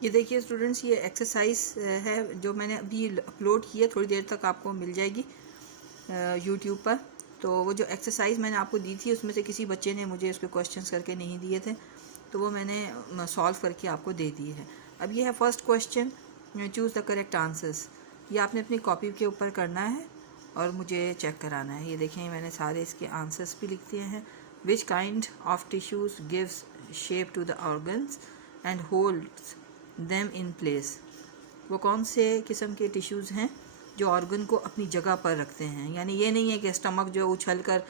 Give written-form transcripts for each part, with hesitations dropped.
ये देखिए स्टूडेंट्स, ये एक्सरसाइज है जो मैंने अभी अपलोड की है, थोड़ी देर तक आपको मिल जाएगी यूट्यूब पर। तो वो जो एक्सरसाइज मैंने आपको दी थी उसमें से किसी बच्चे ने मुझे उसके क्वेश्चंस करके नहीं दिए थे, तो वो मैंने सॉल्व करके आपको दे दिए है। अब ये है first question, choose the correct answers. ये आपने अपनी कॉपी के ऊपर करना है और मुझे चेक कराना है। ये देखें मैंने सारे इसके आंसर्स भी लिख दिए हैं। Which kind of tissues gives shape to the organs and holds them in place. वो कौन से किस्म के टिश्यूज़ हैं जो ऑर्गन को अपनी जगह पर रखते हैं। यानी ये नहीं है कि स्टमक जो उछल कर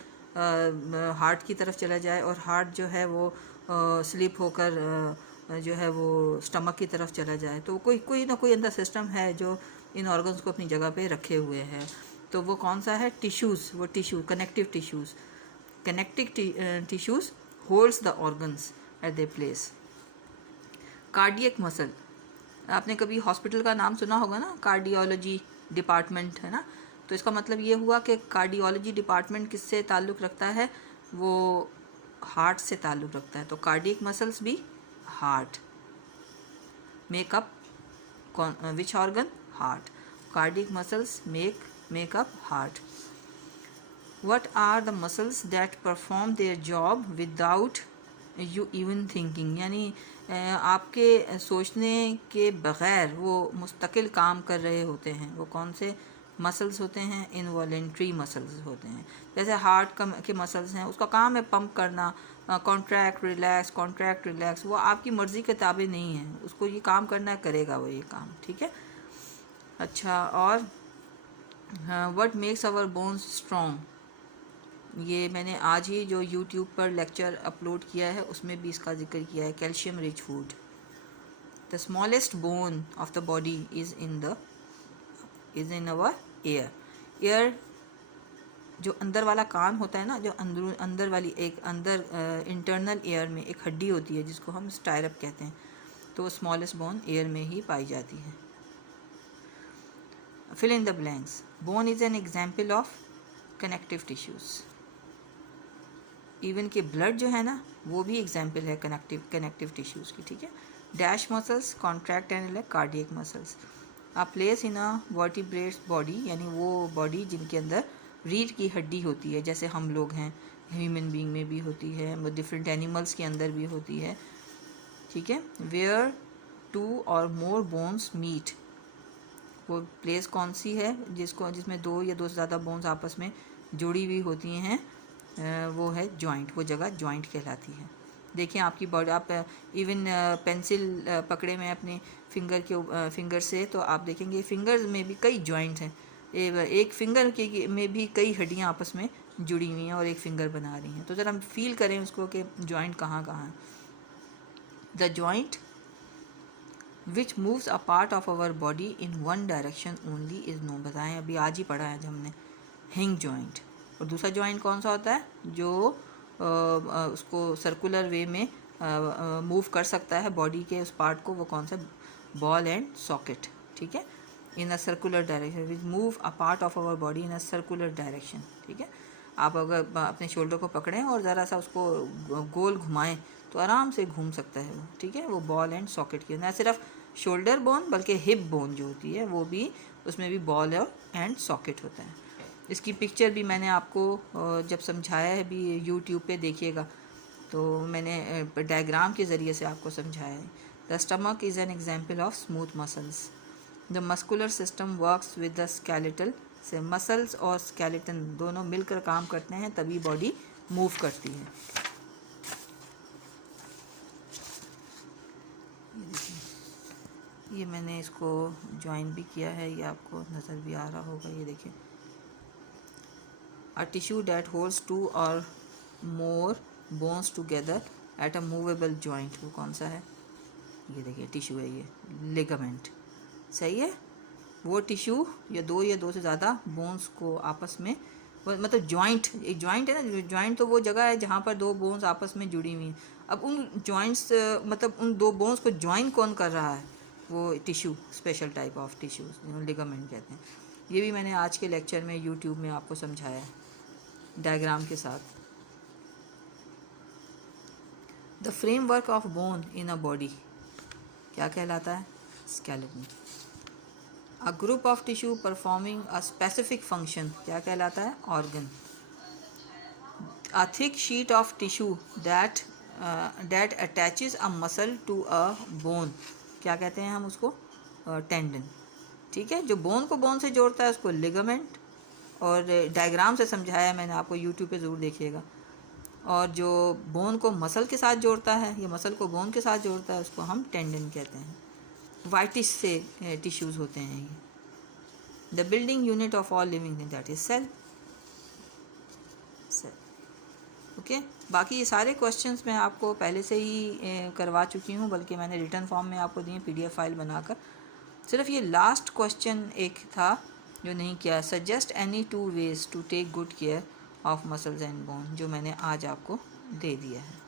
हार्ट की तरफ चला जाए और हार्ट जो है वो स्लिप होकर जो है वो स्टमक की तरफ चला जाए। तो कोई ना कोई अंदर सिस्टम है जो इन ऑर्गन्स को अपनी जगह पे रखे हुए हैं। तो वो कौन सा है? टिश्यूज़। वो tissue connective tissues, connective tissues holds the organs eight their place. Cardiac muscle, आपने कभी हॉस्पिटल का नाम सुना होगा ना, कार्डियोलॉजी डिपार्टमेंट, है ना। तो इसका मतलब ये हुआ कि कार्डियोलॉजी डिपार्टमेंट किससे ताल्लुक़ रखता है? वो हार्ट से ताल्लुक़ रखता है। तो कार्डियक मसल्स भी heart. Makeup which organ? Heart. Cardiac muscles make up heart. What are the muscles that perform their job without you even thinking? यानी आपके सोचने के बग़ैर वो मुस्तकिल काम कर रहे होते हैं। वो कौन से मसल्स होते हैं? इनवॉलेंट्री मसल्स होते हैं। जैसे हार्ट के मसल्स हैं, उसका काम है पंप करना, कॉन्ट्रैक्ट रिलैक्स। वो आपकी मर्ज़ी के ताबे नहीं है, उसको ये काम करना है, करेगा वो ये काम, ठीक है। अच्छा, और what makes our bones strong? ये मैंने आज ही जो यूट्यूब पर लेक्चर अपलोड किया है उसमें भी इसका जिक्र किया है। Calcium rich food. The smallest bone of the body is in our air. Air जो अंदर वाला कान होता है ना, जो अंदर वाली एक अंदर इंटरनल एयर में एक हड्डी होती है जिसको हम स्टायरप कहते हैं, तो स्मॉलेस्ट बोन एयर में ही पाई जाती है। Fill in the blanks. Bone is an example of connective tissues. Even के ब्लड जो है ना वो भी एग्जाम्पल है कनेक्टिव टिश्यूज़ की, ठीक है। Dash muscles contract and relax cardiac muscles. A place in a vertebrate's body, यानी वो बॉडी जिनके अंदर रीढ़ की हड्डी होती है, जैसे हम लोग हैं, ह्यूमन बीइंग में भी होती है, वो डिफरेंट एनिमल्स के अंदर भी होती है, ठीक है। वेयर 2 और मोर बोन्स मीट। वो प्लेस कौन सी है जिसमें 2 या 2 से ज़्यादा बोन्स आपस में जुड़ी हुई होती हैं? वो है जॉइंट। वो जगह जॉइंट कहलाती है। देखिए आपकी बॉडी, आप इवन पेंसिल पकड़े में अपने फिंगर से, तो आप देखेंगे फिंगर्स में भी कई जॉइंट्स हैं। एक फिंगर के में भी कई हड्डियां आपस में जुड़ी हुई हैं और एक फिंगर बना रही हैं। तो ज़रा हम फील करें उसको कि जॉइंट कहाँ कहाँ है। The joint which moves a part of our body in one direction only is no. बताएं, अभी आज ही पढ़ा है जब हमने हिंग जॉइंट। और दूसरा जॉइंट कौन सा होता है जो उसको सर्कुलर वे में मूव कर सकता है बॉडी के उस पार्ट को? वो कौन सा? बॉल एंड सॉकेट, ठीक है। In a circular direction which move a part of our body in a circular direction, ठीक है। आप अगर अपने शोल्डर को पकड़ें और ज़रा सा उसको गोल घुमाएं तो आराम से घूम सकता है वो, ठीक है। वो बॉल एंड सॉकेट की, ना सिर्फ शोल्डर बोन बल्कि हिप बोन जो होती है वो भी, उसमें भी बॉल एंड सॉकेट होता है। इसकी पिक्चर भी मैंने आपको जब समझाया है भी यूट्यूब पे देखिएगा, तो मैंने डायग्राम के ज़रिए से आपको समझाया है। The stomach is an example of smooth muscles. The muscular system works with the skeletal से। मसल्स और स्केलेटन दोनों मिलकर काम करते हैं तभी बॉडी मूव करती है। ये मैंने इसको ज्वाइन भी किया है, ये आपको नज़र भी आ रहा होगा। ये देखिए, a tissue that holds 2 or more bones together at a movable joint। वो कौन सा है? ये देखिए टिश्यू है, ये लिगामेंट, सही है। वो टिश्यू या 2 से ज़्यादा बोन्स को आपस में, मतलब जॉइंट, एक जॉइंट है ना, जॉइंट तो वो जगह है जहाँ पर 2 बोन्स आपस में जुड़ी हुई हैं। अब उन जॉइंट्स, मतलब उन 2 बोन्स को जॉइन कौन कर रहा है? वो tissue, special type of tissues ligament कहते हैं। ये भी मैंने आज के लेक्चर में यूट्यूब में आपको समझाया है डायग्राम के साथ। The framework of bone in a body. क्या कहलाता है? Skeleton. A group of tissue performing a specific function क्या कहलाता है? Organ. A thick sheet of tissue that attaches a muscle to a bone क्या कहते हैं हम उसको? टेंडन। ठीक है, जो बोन को बोन से जोड़ता है उसको लिगामेंट, और डायग्राम से समझाया मैंने आपको, यूट्यूब पे ज़रूर देखिएगा। और जो बोन को मसल के साथ जोड़ता है, या मसल को बोन के साथ जोड़ता है, उसको हम टेंडन कहते हैं। वाइटिश से टिश्यूज़ होते हैं ये। The building unit of all living thing that is cell. Okay, बाकी ये सारे क्वेश्चंस मैं आपको पहले से ही करवा चुकी हूँ, बल्कि मैंने रिटर्न फॉर्म में आपको दिए PDF फाइल बनाकर। सिर्फ ये लास्ट क्वेश्चन एक था जो नहीं किया, suggest any 2 ways to take good care of muscles and bone, जो मैंने आज आपको दे दिया है।